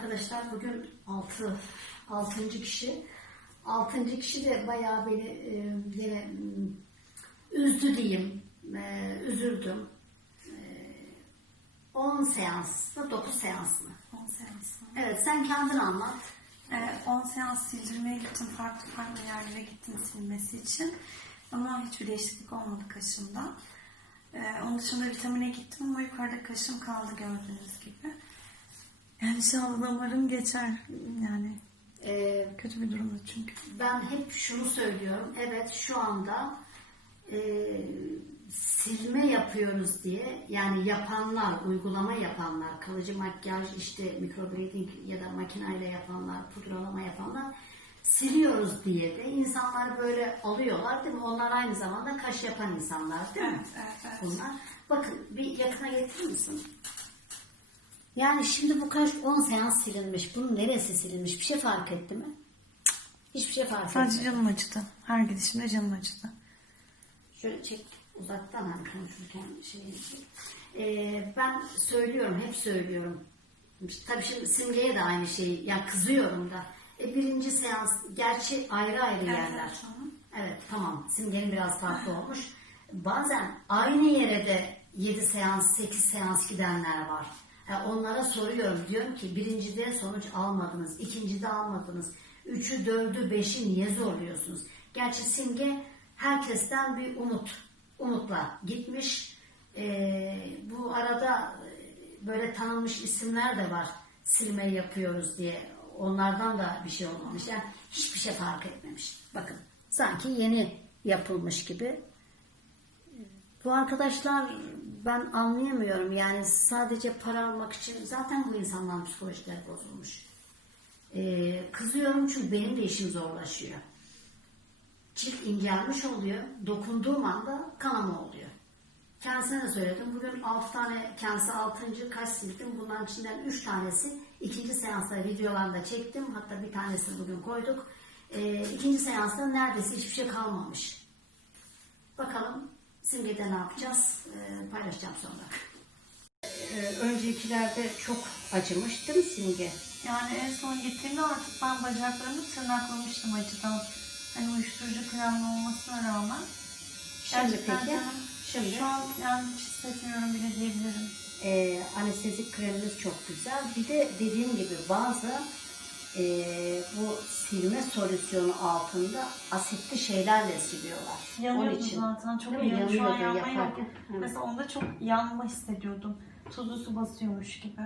arkadaşlar bugün 6 6. kişi. 6. kişi de bayağı beni e, yine mm, üzdü diyeyim. E, üzüldüm. E, 10 seans mı 9 seans mı? 10 seans. Evet sen kendin anlat. Ee, 10 seans sildirmeye gittim. Farklı farklı yerlere gittim silmesi için. Ama hiçbir değişiklik olmadı kaşımda. Ee, onun dışında vitamine gittim ama yukarıda kaşım kaldı gördüğünüz gibi. Yani inşallah umarım geçer. Yani E, kötü bir durumda çünkü. ben hep şunu söylüyorum. Evet şu anda e, silme yapıyoruz diye yani yapanlar, uygulama yapanlar, kalıcı makyaj, işte microblading ya da makineyle yapanlar, pudralama yapanlar siliyoruz diye de insanlar böyle alıyorlar değil mi? Onlar aynı zamanda kaş yapan insanlar değil mi? Evet, evet, evet. Bunlar. Bakın bir yakına getirir misin? Yani şimdi bu kaş 10 seans silinmiş. Bunun neresi silinmiş? Bir şey fark etti mi? Hiçbir şey fark etmedi. Sadece canım acıdı. Her gidişimde canım acıdı. Şöyle çek uzaktan hani konuşurken şey. Ee, ben söylüyorum, hep söylüyorum. Tabii şimdi Simge'ye de aynı şeyi, ya kızıyorum da. E, birinci seans, gerçi ayrı ayrı yerler. evet, tamam. Evet tamam, Simge'nin biraz farklı olmuş. Bazen aynı yere de 7 seans, 8 seans gidenler var. Onlara soruyorum, diyorum ki birincide sonuç almadınız, ikincide almadınız. Üçü, dördü, beşi niye zorluyorsunuz? Gerçi Simge herkesten bir umut, umutla gitmiş. Ee, bu arada e, böyle tanınmış isimler de var. Silme yapıyoruz diye. Onlardan da bir şey olmamış. Yani hiçbir şey fark etmemiş. Bakın sanki yeni yapılmış gibi. Bu arkadaşlar ben anlayamıyorum. Yani sadece para almak için zaten bu insanların psikolojileri bozulmuş. Ee, kızıyorum çünkü benim de işim zorlaşıyor. Cilt incelmiş oluyor. Dokunduğum anda kanama oluyor. Kendisine de söyledim. Bugün 6 tane kendisi 6. kaş sildim. Bunların içinden 3 tanesi ikinci seansta videolarında çektim. Hatta bir tanesini bugün koyduk. Ee, ikinci seansta neredeyse hiçbir şey kalmamış. Simge'de ne yapacağız? Ee, paylaşacağım sonra. Ee, öncekilerde çok acımış değil mi Simge? Yani en son gittiğimde artık ben bacaklarımı tırnaklamıştım acıdan. Hani uyuşturucu kremli olmasına rağmen. Şimdi Gerçekten peki? canım Şimdi? Şu an yani hiç hissetmiyorum bile diyebilirim. Ee, anestezik kremimiz çok güzel. Bir de dediğim gibi bazı e, bu silme solüsyonu altında asitli şeylerle siliyorlar. Yanıyordu Onun için. zaten. Çok Değil mi? yanıyor. Şu an Yanıyordu yanma yok. yaparken. Evet. Mesela onda çok yanma hissediyordum. Tuzlu su basıyormuş gibi.